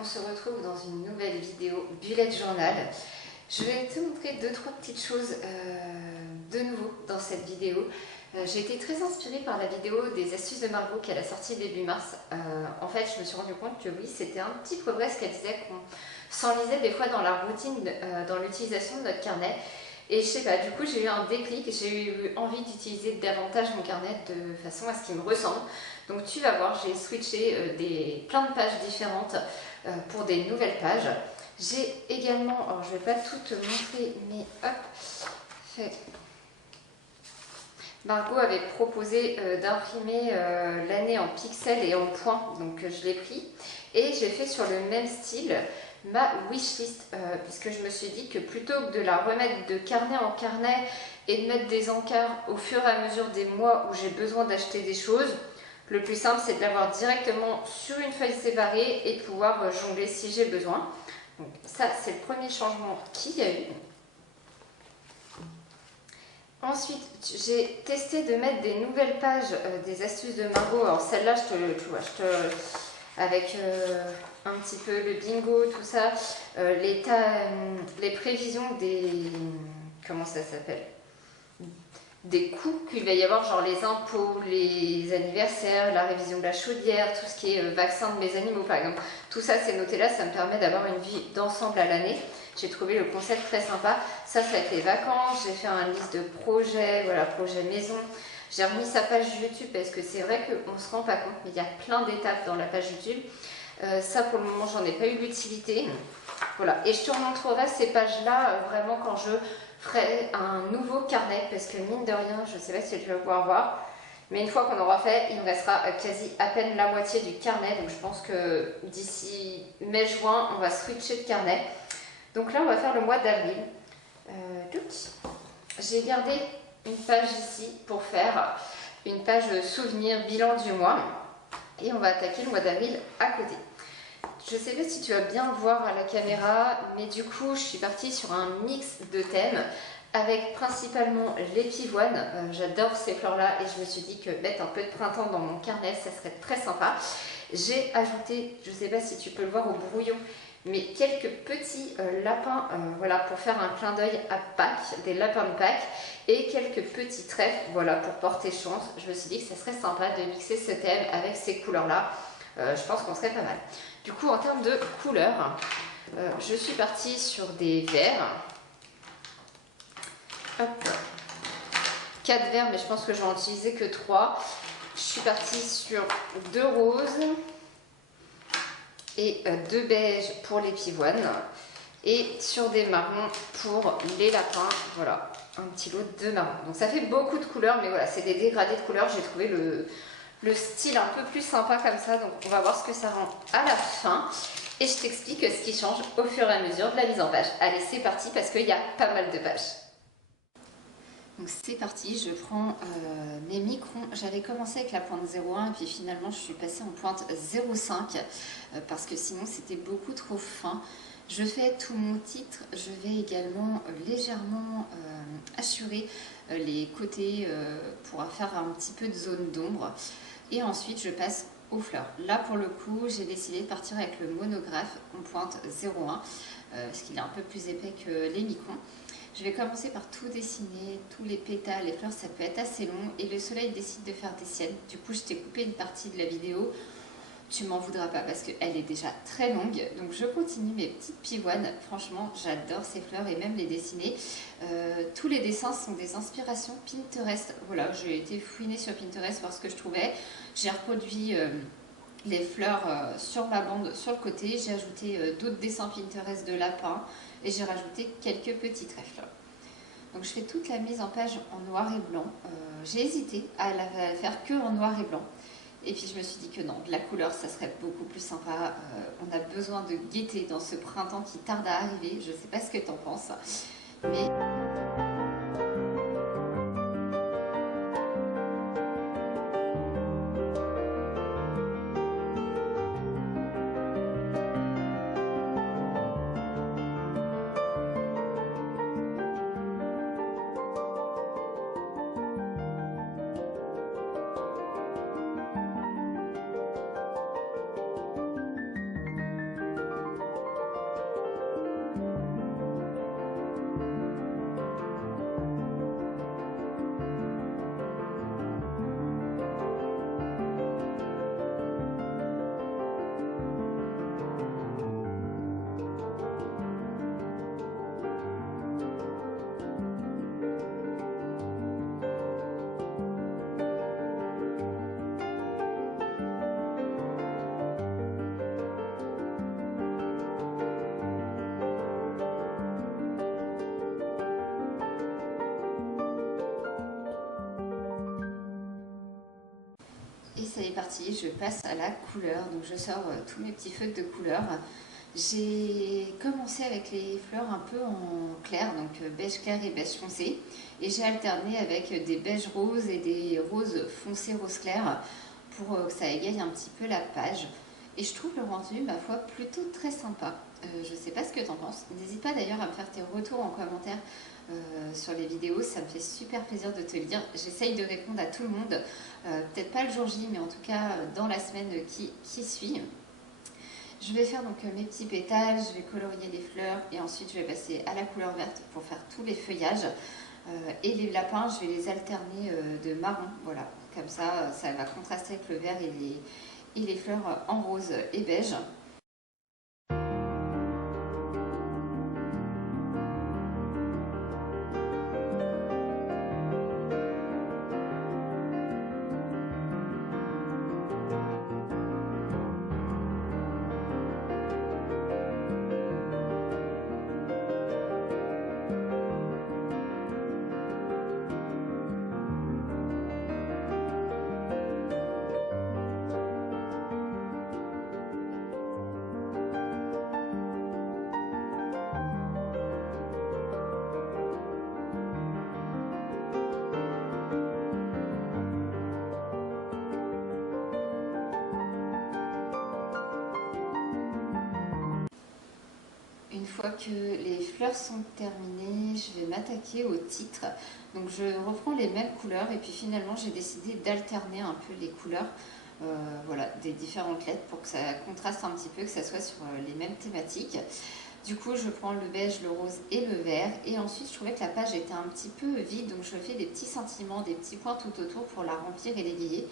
On se retrouve dans une nouvelle vidéo Bullet Journal. Je vais te montrer deux trois petites choses de nouveau dans cette vidéo. J'ai été très inspirée par la vidéo des astuces de Margot qu'elle a sortie début mars. En fait, je me suis rendu compte que oui, c'était un petit progrès ce qu'elle disait, qu'on s'enlisait des fois dans la routine, dans l'utilisation de notre carnet. Et je sais pas, du coup j'ai eu un déclic, j'ai eu envie d'utiliser davantage mon carnet de façon à ce qu'il me ressemble. Donc tu vas voir, j'ai switché plein de pages différentes pour des nouvelles pages. J'ai également, alors je vais pas tout te montrer, mais hop, Margot avait proposé d'imprimer l'année en pixels et en points, donc je l'ai pris. Et j'ai fait sur le même style ma wishlist, puisque je me suis dit que plutôt que de la remettre de carnet en carnet et de mettre des encarts au fur et à mesure des mois où j'ai besoin d'acheter des choses, le plus simple c'est de l'avoir directement sur une feuille séparée et de pouvoir jongler si j'ai besoin. Donc ça c'est le premier changement qu'il y a eu. Ensuite, j'ai testé de mettre des nouvelles pages des astuces de Margot. Alors celle-là, avec un petit peu le bingo, tout ça, les prévisions des... Comment ça s'appelle? Des coûts qu'il va y avoir, genre les impôts, les anniversaires, la révision de la chaudière, tout ce qui est vaccin de mes animaux par exemple. Tout ça c'est noté là, ça me permet d'avoir une vie d'ensemble à l'année. J'ai trouvé le concept très sympa. Ça va être les vacances, j'ai fait une liste de projets, voilà, projet maison. J'ai remis sa page YouTube parce que c'est vrai qu'on ne se rend pas compte, mais il y a plein d'étapes dans la page YouTube. Ça pour le moment j'en ai pas eu l'utilité. Voilà, et je te remontrerai ces pages-là vraiment quand je ferai un nouveau carnet, parce que mine de rien, je ne sais pas si tu vas pouvoir voir, mais une fois qu'on aura fait, il me restera quasi à peine la moitié du carnet, donc je pense que d'ici mai-juin, on va switcher de carnet. Donc là, on va faire le mois d'avril. J'ai gardé une page ici pour faire une page souvenir bilan du mois, et on va attaquer le mois d'avril à côté. Je ne sais pas si tu vas bien voir à la caméra, mais du coup, je suis partie sur un mix de thèmes avec principalement les pivoines. J'adore ces fleurs-là et je me suis dit que mettre un peu de printemps dans mon carnet, ça serait très sympa. J'ai ajouté, je ne sais pas si tu peux le voir au brouillon, mais quelques petits lapins, voilà, pour faire un clin d'œil à Pâques, des lapins de Pâques, et quelques petits trèfles, voilà, pour porter chance. Je me suis dit que ça serait sympa de mixer ce thème avec ces couleurs-là. Je pense qu'on serait pas mal. Du coup, en termes de couleurs, je suis partie sur des verts. Hop. 4 verts, mais je pense que je vais en utiliser que 3. Je suis partie sur 2 roses et 2 beiges pour les pivoines. Et sur des marrons pour les lapins. Voilà, un petit lot de marrons. Donc ça fait beaucoup de couleurs, mais voilà, c'est des dégradés de couleurs. J'ai trouvé le style un peu plus sympa comme ça, donc on va voir ce que ça rend à la fin et je t'explique ce qui change au fur et à mesure de la mise en page. Allez, c'est parti parce qu'il y a pas mal de pages. Donc c'est parti, je prends mes microns. J'avais commencé avec la pointe 0,1 et puis finalement je suis passée en pointe 0,5 parce que sinon c'était beaucoup trop fin. Je fais tout mon titre, je vais également légèrement assurer les côtés pour faire un petit peu de zone d'ombre. Et ensuite je passe aux fleurs. Là pour le coup j'ai décidé de partir avec le monographe en pointe 0,1 parce qu'il est un peu plus épais que les microns. Je vais commencer par tout dessiner, tous les pétales, les fleurs, ça peut être assez long et le soleil décide de faire des siennes. Du coup je t'ai coupé une partie de la vidéo. Tu m'en voudras pas parce qu'elle est déjà très longue. Donc je continue mes petites pivoines. Franchement, j'adore ces fleurs et même les dessiner. Tous les dessins sont des inspirations Pinterest. Voilà, j'ai été fouiner sur Pinterest voir ce que je trouvais. J'ai reproduit les fleurs sur ma bande sur le côté. J'ai ajouté d'autres dessins Pinterest de lapins et j'ai rajouté quelques petits trèfles. Donc je fais toute la mise en page en noir et blanc. J'ai hésité à la faire que en noir et blanc. Et puis je me suis dit que non, de la couleur ça serait beaucoup plus sympa. On a besoin de gaieté dans ce printemps qui tarde à arriver. Je ne sais pas ce que tu en penses, mais... ça y est parti, je passe à la couleur. Donc je sors tous mes petits feutres de couleur. J'ai commencé avec les fleurs un peu en clair, donc beige clair et beige foncé. Et j'ai alterné avec des beiges roses et des roses foncés rose clair pour que ça égaye un petit peu la page. Et je trouve le rendu, ma foi, plutôt très sympa. Je sais pas ce que tu en penses. N'hésite pas d'ailleurs à me faire tes retours en commentaire sur les vidéos, ça me fait super plaisir de te le dire. J'essaye de répondre à tout le monde, peut-être pas le jour J, mais en tout cas dans la semaine qui suit. Je vais faire donc mes petits pétales, je vais colorier les fleurs et ensuite je vais passer à la couleur verte pour faire tous les feuillages. Et les lapins, je vais les alterner de marron, voilà. Comme ça va contraster avec le vert et les fleurs en rose et beige. Une fois que les fleurs sont terminées, je vais m'attaquer au titre. Donc je reprends les mêmes couleurs et puis finalement j'ai décidé d'alterner un peu les couleurs voilà, des différentes lettres pour que ça contraste un petit peu, que ça soit sur les mêmes thématiques. Du coup je prends le beige, le rose et le vert et ensuite je trouvais que la page était un petit peu vide, donc je fais des petits sentiments, des petits points tout autour pour la remplir et l'égayer.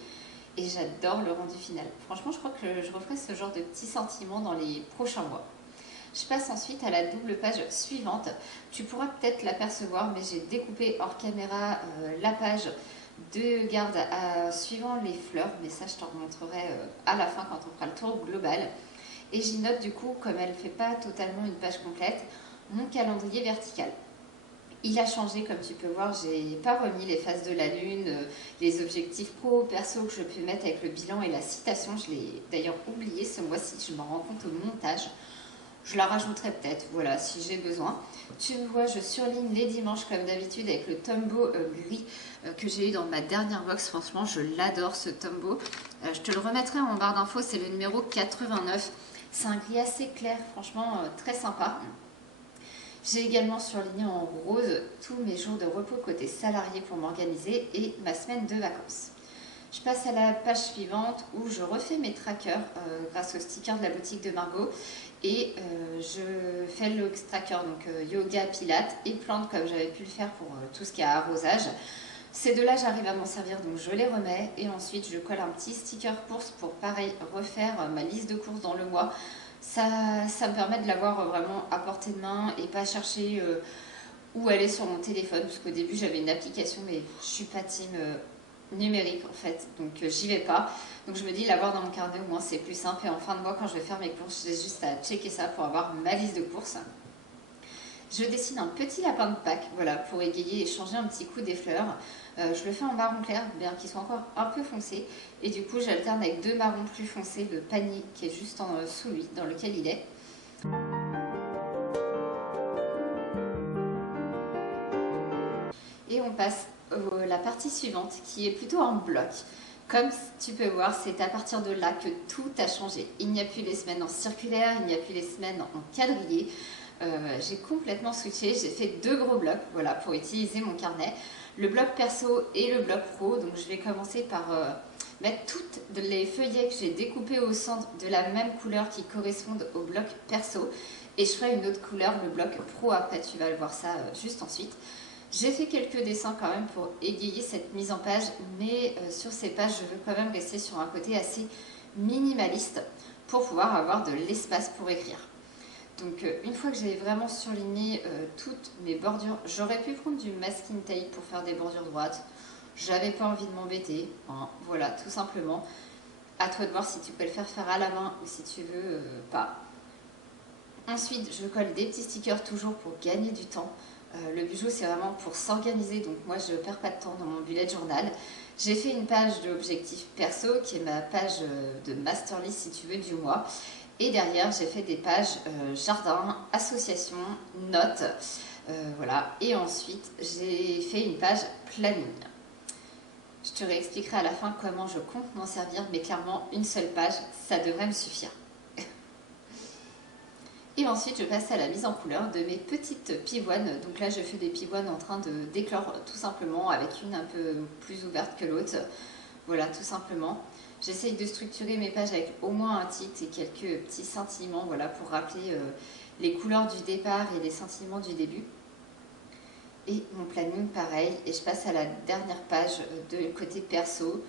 Et j'adore le rendu final. Franchement je crois que je referai ce genre de petits sentiments dans les prochains mois. Je passe ensuite à la double page suivante. Tu pourras peut-être l'apercevoir, mais j'ai découpé hors caméra la page de garde suivant les fleurs, mais ça je t'en montrerai à la fin quand on fera le tour global. Et j'y note du coup, comme elle ne fait pas totalement une page complète, mon calendrier vertical. Il a changé, comme tu peux voir, j'ai pas remis les phases de la lune, les objectifs pro, perso que je peux mettre avec le bilan et la citation. Je l'ai d'ailleurs oublié ce mois-ci, je m'en rends compte au montage. Je la rajouterai peut-être, voilà, si j'ai besoin. Tu vois, je surligne les dimanches comme d'habitude avec le Tombow gris que j'ai eu dans ma dernière box. Franchement, je l'adore ce Tombow. Je te le remettrai en barre d'infos, c'est le numéro 89. C'est un gris assez clair, franchement très sympa. J'ai également surligné en rose tous mes jours de repos côté salarié pour m'organiser et ma semaine de vacances. Je passe à la page suivante où je refais mes trackers grâce au sticker de la boutique de Margot et je fais le tracker donc yoga, pilates et plantes comme j'avais pu le faire pour tout ce qui est arrosage. Ces deux-là, j'arrive à m'en servir donc je les remets et ensuite je colle un petit sticker course pour pareil refaire ma liste de courses dans le mois. Ça me permet de l'avoir vraiment à portée de main et pas chercher où aller sur mon téléphone parce qu'au début j'avais une application mais je suis pas team numérique en fait, donc j'y vais pas. Donc je me dis l'avoir dans mon carnet au moins c'est plus simple et en fin de mois quand je vais faire mes courses j'ai juste à checker ça pour avoir ma liste de courses. Je dessine un petit lapin de Pâques, voilà, pour égayer et changer un petit coup des fleurs. Je le fais en marron clair, bien qu'il soit encore un peu foncé. Et du coup j'alterne avec deux marrons plus foncés, le panier qui est juste en dessous lui, dans lequel il est. Et on passe à la partie suivante qui est plutôt en bloc. Comme tu peux voir, c'est à partir de là que tout a changé. Il n'y a plus les semaines en circulaire, il n'y a plus les semaines en quadrillé. J'ai complètement switché, j'ai fait deux gros blocs voilà, pour utiliser mon carnet. Le bloc perso et le bloc pro. Donc je vais commencer par mettre toutes les feuillets que j'ai découpés au centre de la même couleur qui correspondent au bloc perso. Et je ferai une autre couleur, le bloc pro après, tu vas le voir ça juste ensuite. J'ai fait quelques dessins quand même pour égayer cette mise en page, mais sur ces pages, je veux quand même rester sur un côté assez minimaliste pour pouvoir avoir de l'espace pour écrire. Donc une fois que j'ai vraiment surligné toutes mes bordures, j'aurais pu prendre du masking tape pour faire des bordures droites. J'avais pas envie de m'embêter, hein, voilà, tout simplement. À toi de voir si tu peux le faire à la main ou si tu veux pas. Ensuite, je colle des petits stickers toujours pour gagner du temps. Le bijou, c'est vraiment pour s'organiser, donc moi je perds pas de temps dans mon bullet journal. J'ai fait une page de objectifs perso qui est ma page de master list si tu veux du mois. Et derrière j'ai fait des pages jardin, association, notes, voilà. Et ensuite j'ai fait une page planning. Je te réexpliquerai à la fin comment je compte m'en servir, mais clairement une seule page ça devrait me suffire. Et ensuite je passe à la mise en couleur de mes petites pivoines. Donc là je fais des pivoines en train de d'éclore tout simplement, avec une un peu plus ouverte que l'autre. Voilà, tout simplement. J'essaye de structurer mes pages avec au moins un titre et quelques petits sentiments, voilà, pour rappeler les couleurs du départ et les sentiments du début. Et mon planning pareil, et je passe à la dernière page de côté perso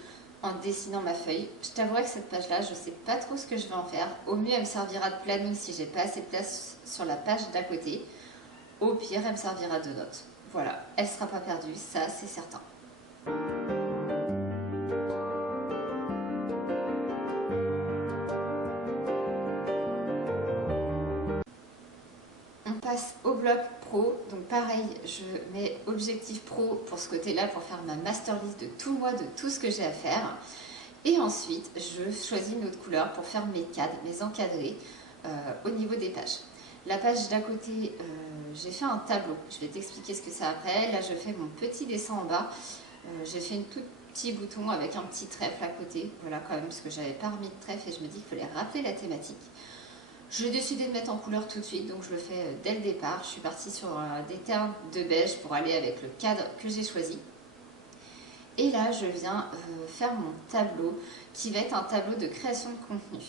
en dessinant ma feuille. Je t'avouerai que cette page là je ne sais pas trop ce que je vais en faire. Au mieux elle me servira de planning si j'ai pas assez de place sur la page d'à côté. Au pire elle me servira de notes. Voilà, elle ne sera pas perdue, ça c'est certain. On passe au bloc pro, donc pareil, je mets objectif pro pour ce côté-là, pour faire ma master list de tout le mois, de tout ce que j'ai à faire. Et ensuite, je choisis une autre couleur pour faire mes cadres, mes encadrés au niveau des pages. La page d'à côté, j'ai fait un tableau, je vais t'expliquer ce que c'est après. Là, je fais mon petit dessin en bas. J'ai fait une tout petit bouton avec un petit trèfle à côté, voilà quand même, parce que j'avais pas remis de trèfle et je me dis qu'il fallait rappeler la thématique. J'ai décidé de mettre en couleur tout de suite, donc je le fais dès le départ. Je suis partie sur des teintes de beige pour aller avec le cadre que j'ai choisi. Et là, je viens faire mon tableau, qui va être un tableau de création de contenu.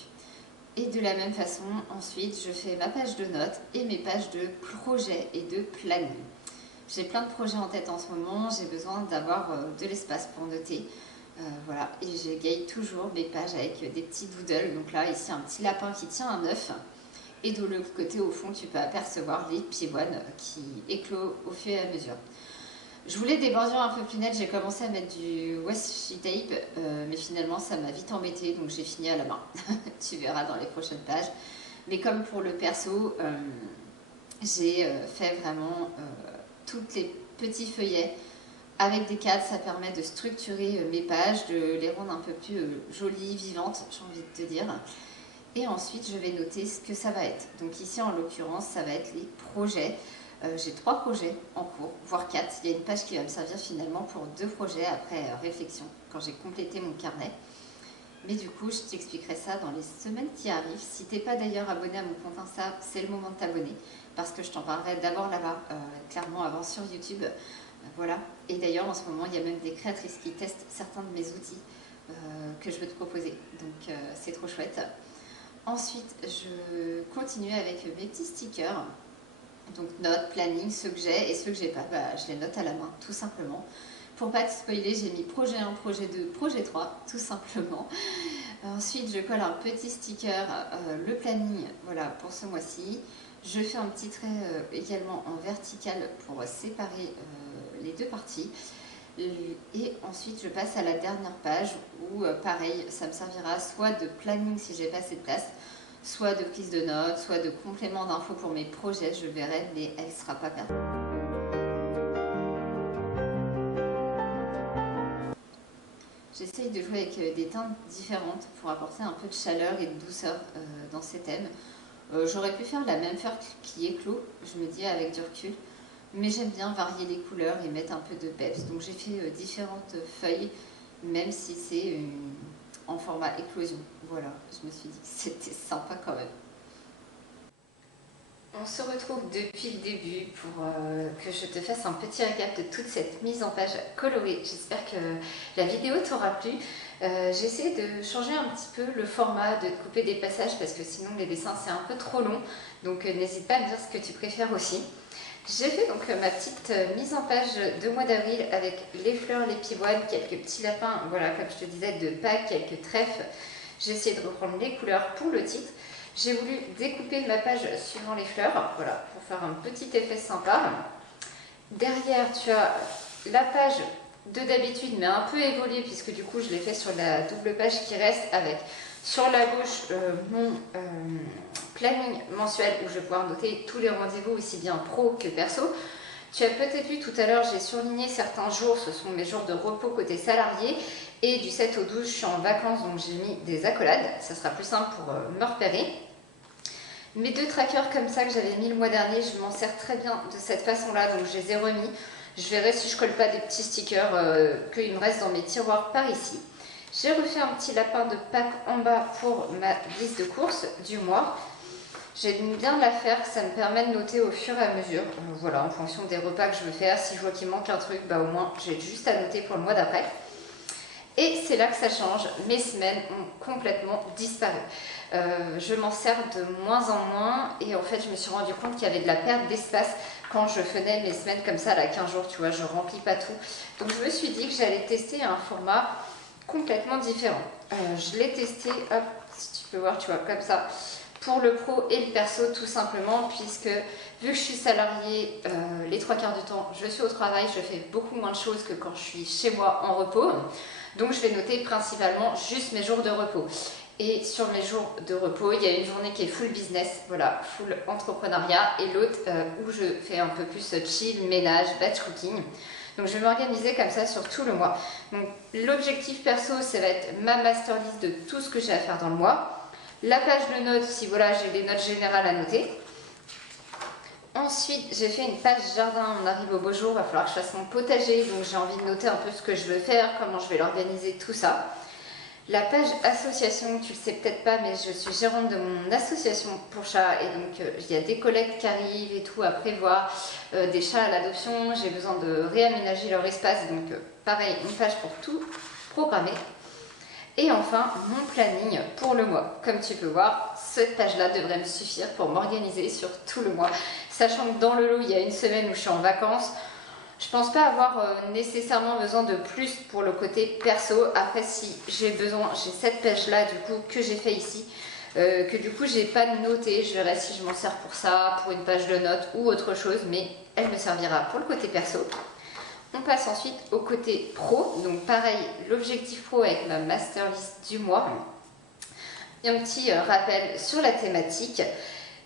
Et de la même façon, ensuite, je fais ma page de notes et mes pages de projet et de planning. J'ai plein de projets en tête en ce moment, j'ai besoin d'avoir de l'espace pour noter. Voilà, et j'égaye toujours mes pages avec des petits doodles. Donc là, ici, un petit lapin qui tient un œuf. Et de l'autre côté, au fond, tu peux apercevoir les pivoines qui éclosent au fur et à mesure. Je voulais des bordures un peu plus nettes, j'ai commencé à mettre du washi tape, mais finalement, ça m'a vite embêté, donc j'ai fini à la main. Tu verras dans les prochaines pages. Mais comme pour le perso, j'ai fait vraiment toutes les petits feuillets avec des cadres. Ça permet de structurer mes pages, de les rendre un peu plus jolies, vivantes, j'ai envie de te dire. Et ensuite, je vais noter ce que ça va être. Donc ici, en l'occurrence, ça va être les projets. J'ai 3 projets en cours, voire 4. Il y a une page qui va me servir finalement pour 2 projets après réflexion, quand j'ai complété mon carnet. Mais du coup, je t'expliquerai ça dans les semaines qui arrivent. Si tu n'es pas d'ailleurs abonné à mon compte Insta, c'est le moment de t'abonner, parce que je t'en parlerai d'abord là-bas, clairement avant sur YouTube. Voilà. Et d'ailleurs, en ce moment, il y a même des créatrices qui testent certains de mes outils que je veux te proposer. Donc, c'est trop chouette. Ensuite, je continue avec mes petits stickers. Donc, notes, planning, ceux que j'ai et ceux que j'ai pas, je les note à la main, tout simplement. Pour pas te spoiler, j'ai mis projet 1, projet 2, projet 3, tout simplement. Ensuite, je colle un petit sticker, le planning, voilà, pour ce mois-ci. Je fais un petit trait également en vertical pour séparer les deux parties. Et ensuite, je passe à la dernière page où, pareil, ça me servira soit de planning si j'ai pas assez de place, soit de prise de notes, soit de complément d'infos pour mes projets, je verrai, mais elle ne sera pas perdue. J'essaye de jouer avec des teintes différentes pour apporter un peu de chaleur et de douceur dans ces thèmes. J'aurais pu faire la même fleur qui éclot, je me dis avec du recul, mais j'aime bien varier les couleurs et mettre un peu de peps. Donc j'ai fait différentes feuilles, même si c'est en format éclosion. Voilà, je me suis dit que c'était sympa quand même. On se retrouve depuis le début pour que je te fasse un petit récap de toute cette mise en page colorée. J'espère que la vidéo t'aura plu. J'ai essayé de changer un petit peu le format, de te couper des passages parce que sinon les dessins c'est un peu trop long. Donc n'hésite pas à me dire ce que tu préfères aussi. J'ai fait donc ma petite mise en page de mois d'avril avec les fleurs, les pivoines, quelques petits lapins, voilà comme je te disais, de Pâques, quelques trèfles. J'ai essayé de reprendre les couleurs pour le titre. J'ai voulu découper ma page suivant les fleurs, voilà, pour faire un petit effet sympa. Derrière, tu as la page de d'habitude, mais un peu évoluée, puisque du coup, je l'ai fait sur la double page qui reste avec, sur la gauche, mon planning mensuel, où je vais pouvoir noter tous les rendez-vous, aussi bien pro que perso. Tu as peut-être vu tout à l'heure, j'ai surligné certains jours, ce sont mes jours de repos côté salarié. Et du 7 au 12, je suis en vacances, donc j'ai mis des accolades. Ça sera plus simple pour me repérer. Mes 2 trackers comme ça que j'avais mis le mois dernier, je m'en sers très bien de cette façon-là, donc je les ai remis. Je verrai si je colle pas des petits stickers qu'il me reste dans mes tiroirs par ici. J'ai refait un petit lapin de Pâques en bas pour ma liste de courses du mois. J'aime bien la faire, ça me permet de noter au fur et à mesure, voilà, en fonction des repas que je veux faire. Si je vois qu'il manque un truc, bah au moins j'ai juste à noter pour le mois d'après. Et c'est là que ça change, mes semaines ont complètement disparu. Je m'en sers de moins en moins et en fait je me suis rendu compte qu'il y avait de la perte d'espace quand je faisais mes semaines comme ça, là 15 jours, tu vois, je remplis pas tout. Donc je me suis dit que j'allais tester un format complètement différent. Je l'ai testé, hop, si tu peux voir, tu vois, comme ça, pour le pro et le perso tout simplement, puisque vu que je suis salariée les 3 quarts du temps, je suis au travail, je fais beaucoup moins de choses que quand je suis chez moi en repos. Donc je vais noter principalement juste mes jours de repos. Et sur mes jours de repos, il y a une journée qui est full business, voilà, full entrepreneuriat, et l'autre où je fais un peu plus chill, ménage, batch cooking. Donc je vais m'organiser comme ça sur tout le mois. Donc l'objectif perso, ça va être ma master list de tout ce que j'ai à faire dans le mois. La page de notes, si voilà, j'ai des notes générales à noter. Ensuite, j'ai fait une page jardin, on arrive au beau jour, il va falloir que je fasse mon potager, donc j'ai envie de noter un peu ce que je veux faire, comment je vais l'organiser, tout ça. La page association, tu le sais peut-être pas, mais je suis gérante de mon association pour chats, et donc il y a des collectes qui arrivent et tout à prévoir, des chats à l'adoption, j'ai besoin de réaménager leur espace, donc pareil, une page pour tout programmer. Et enfin, mon planning pour le mois. Comme tu peux voir, cette page-là devrait me suffire pour m'organiser sur tout le mois. Sachant que dans le lot, il y a une semaine où je suis en vacances, je pense pas avoir nécessairement besoin de plus pour le côté perso. Après, si j'ai besoin, j'ai cette page-là du coup que j'ai fait ici, que du coup j'ai pas noté. Je verrai si je m'en sers pour ça, pour une page de notes ou autre chose, mais elle me servira pour le côté perso. On passe ensuite au côté pro, donc pareil, l'objectif pro avec ma master list du mois. Et un petit rappel sur la thématique.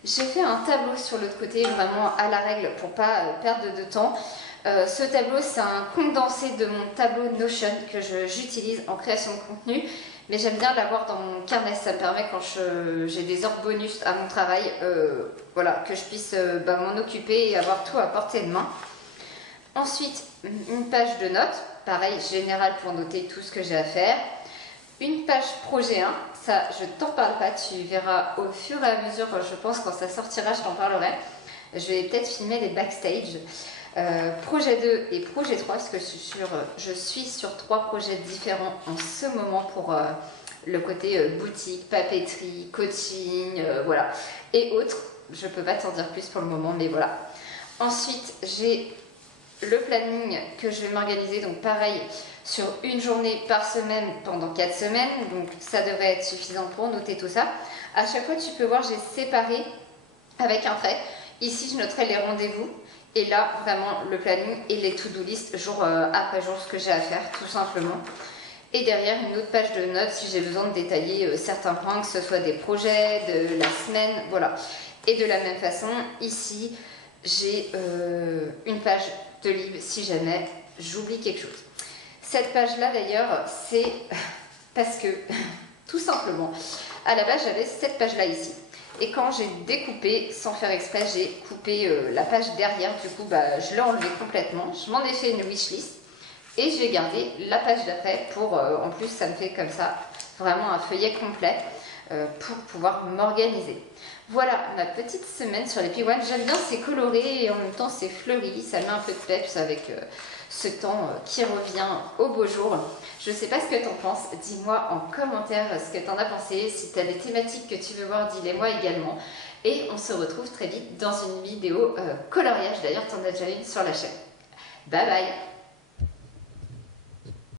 J'ai fait un tableau sur l'autre côté, vraiment à la règle pour pas perdre de temps. Ce tableau, c'est un condensé de mon tableau Notion que j'utilise en création de contenu. Mais j'aime bien l'avoir dans mon carnet, ça me permet quand j'ai des heures bonus à mon travail, voilà, que je puisse m'en occuper et avoir tout à portée de main. Ensuite, une page de notes, pareil, générale pour noter tout ce que j'ai à faire. Une page projet 1, ça je t'en parle pas, tu verras au fur et à mesure, je pense quand ça sortira, je t'en parlerai. Je vais peut-être filmer les backstage. Projet 2 et projet 3, parce que je suis sur 3 projets différents en ce moment pour le côté boutique, papeterie, coaching, voilà, et autres. Je peux pas t'en dire plus pour le moment, mais voilà. Ensuite, j'ai le planning que je vais m'organiser, donc pareil, sur une journée par semaine pendant 4 semaines, donc ça devrait être suffisant pour noter tout ça. À chaque fois, tu peux voir, j'ai séparé avec un trait. Ici, je noterai les rendez-vous, et là, vraiment, le planning et les to-do list, jour après jour, ce que j'ai à faire, tout simplement. Et derrière, une autre page de notes si j'ai besoin de détailler certains points, que ce soit des projets, de la semaine, voilà. Et de la même façon, ici, j'ai une page de livre si jamais j'oublie quelque chose. Cette page-là, d'ailleurs, c'est parce que, tout simplement, à la base, j'avais cette page-là ici. Et quand j'ai découpé, sans faire exprès, j'ai coupé la page derrière. Du coup, je l'ai enlevé complètement. Je m'en ai fait une wishlist. Et j'ai gardé la page d'après pour, en plus, ça me fait comme ça, vraiment un feuillet complet pour pouvoir m'organiser. Voilà ma petite semaine sur les P1. J'aime bien, c'est coloré et en même temps c'est fleuri. Ça met un peu de peps avec ce temps qui revient au beau jour. Je ne sais pas ce que tu en penses. Dis-moi en commentaire ce que tu en as pensé. Si tu as des thématiques que tu veux voir, dis-les-moi également. Et on se retrouve très vite dans une vidéo coloriage. D'ailleurs, tu en as déjà une sur la chaîne. Bye bye!